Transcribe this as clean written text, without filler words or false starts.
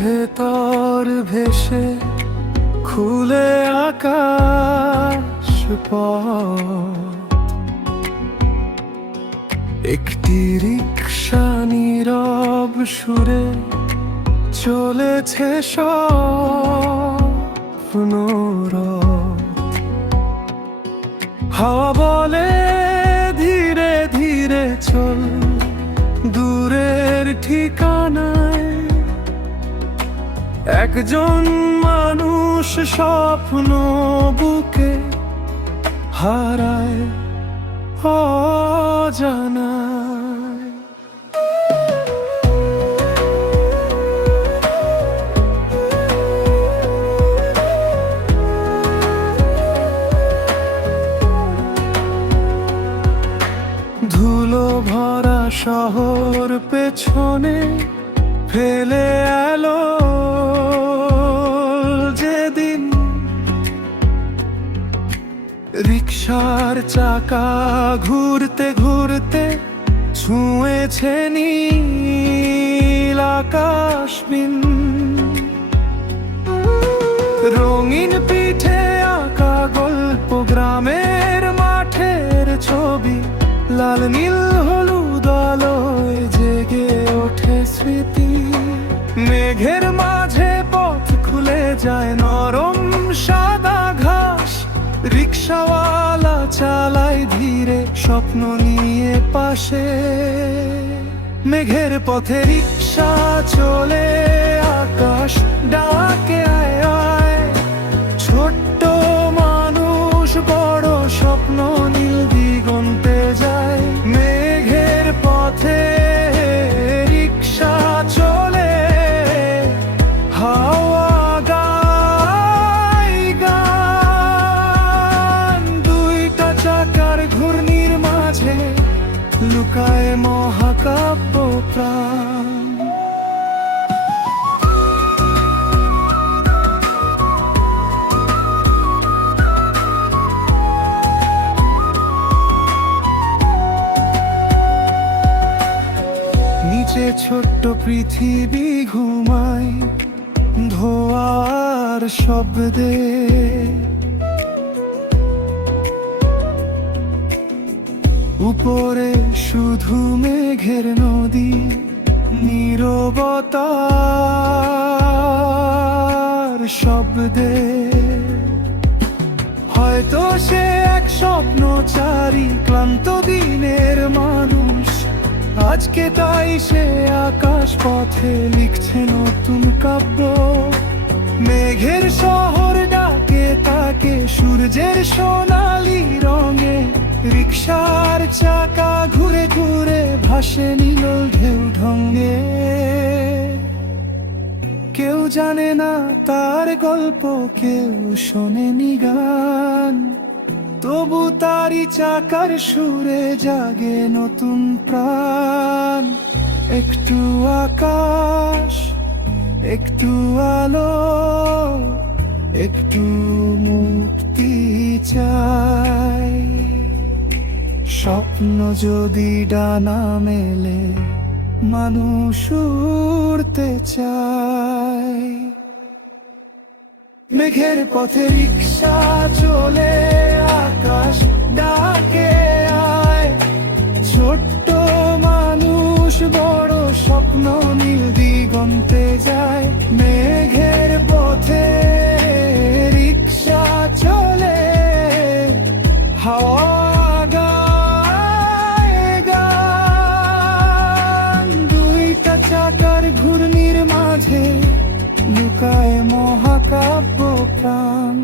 ভেতর ভেসে খুলে আকাশ পথ। একটি রিক্সা নীরব সুরে চলেছে স্বপ্নরথ। হাওয়া বলে ধীরে ধীরে চল দূরের ঠিকানায়। একজন মানুষ স্বপ্ন বুকে হারায় অজানায়। ধুলো ভরা শহর পেছনে ফেলে এলো যেদিন, রিকশার চাকা ঘুরতে ঘুরতে ছুঁয়েছে নীল আকাশবিন। রঙিন পিঠে আঁকা গল্প, গ্রামের মাঠের ছবি, লাল নীল হলুদ আলোয় জেগে ওঠে স্মৃতি। মেঘের মাঝে পথ খুলে যায় নরম সাদা ঘাস, রিক্সাওয়ালা চালায় ধীরে স্বপ্ন নিয়ে পাশে। মেঘের পথে রিক্সা চলে, আকাশ ডাকে আয় আয়। ছোট্ট মানুষ বড় স্বপ্ন নীল দিগন্তে যায়। মেঘের পথে রিক্সা চলে, হাওয়া গায় গান। দুইটা চাকার ঘূর্ণির মাঝে লুকায় মহাকাব্য প্রাণ। নিচে ছোট্ট পৃথিবী ঘুমায় ধোঁয়ার শব্দে। উপরে শুধু মেঘের নদী, নীরবতার শব্দে। হয়তো সে এক স্বপ্নচারী ক্লান্ত দিনের মানুষ, আজকে তাই সে আকাশ পথে লিখছে নতুন কাব্য। মেঘের শহর ডাকে তাকে সূর্যের সোনালি রঙে। রিক্সার চাকা ঘুরে ঘুরে ভাসে নীল ঢেউ ঢঙ্গে। কেউ জানে না তার গল্প, কেউ শোনেনি গান, তবু তারি চাকার সুরে জাগে নতুন প্রাণ। একটু আকাশ, একটু আলো, একটু মুক্তি চাই। স্বপ্ন যদি ডানা মেলে মানুষ উড়তে চায়। মেঘের পথে রিক্সা চলে, আকাশ ডাকে আয়। ছোট্ট মানুষ বড় স্বপ্ন নীল দিগন্তে যায়। মেঘের পথে রিক্সা চলে, হাওয়া গায় গান। দুইটা চাকার ঘূর্ণির মাঝে লুকায় মহাকাব্য প্রাণ।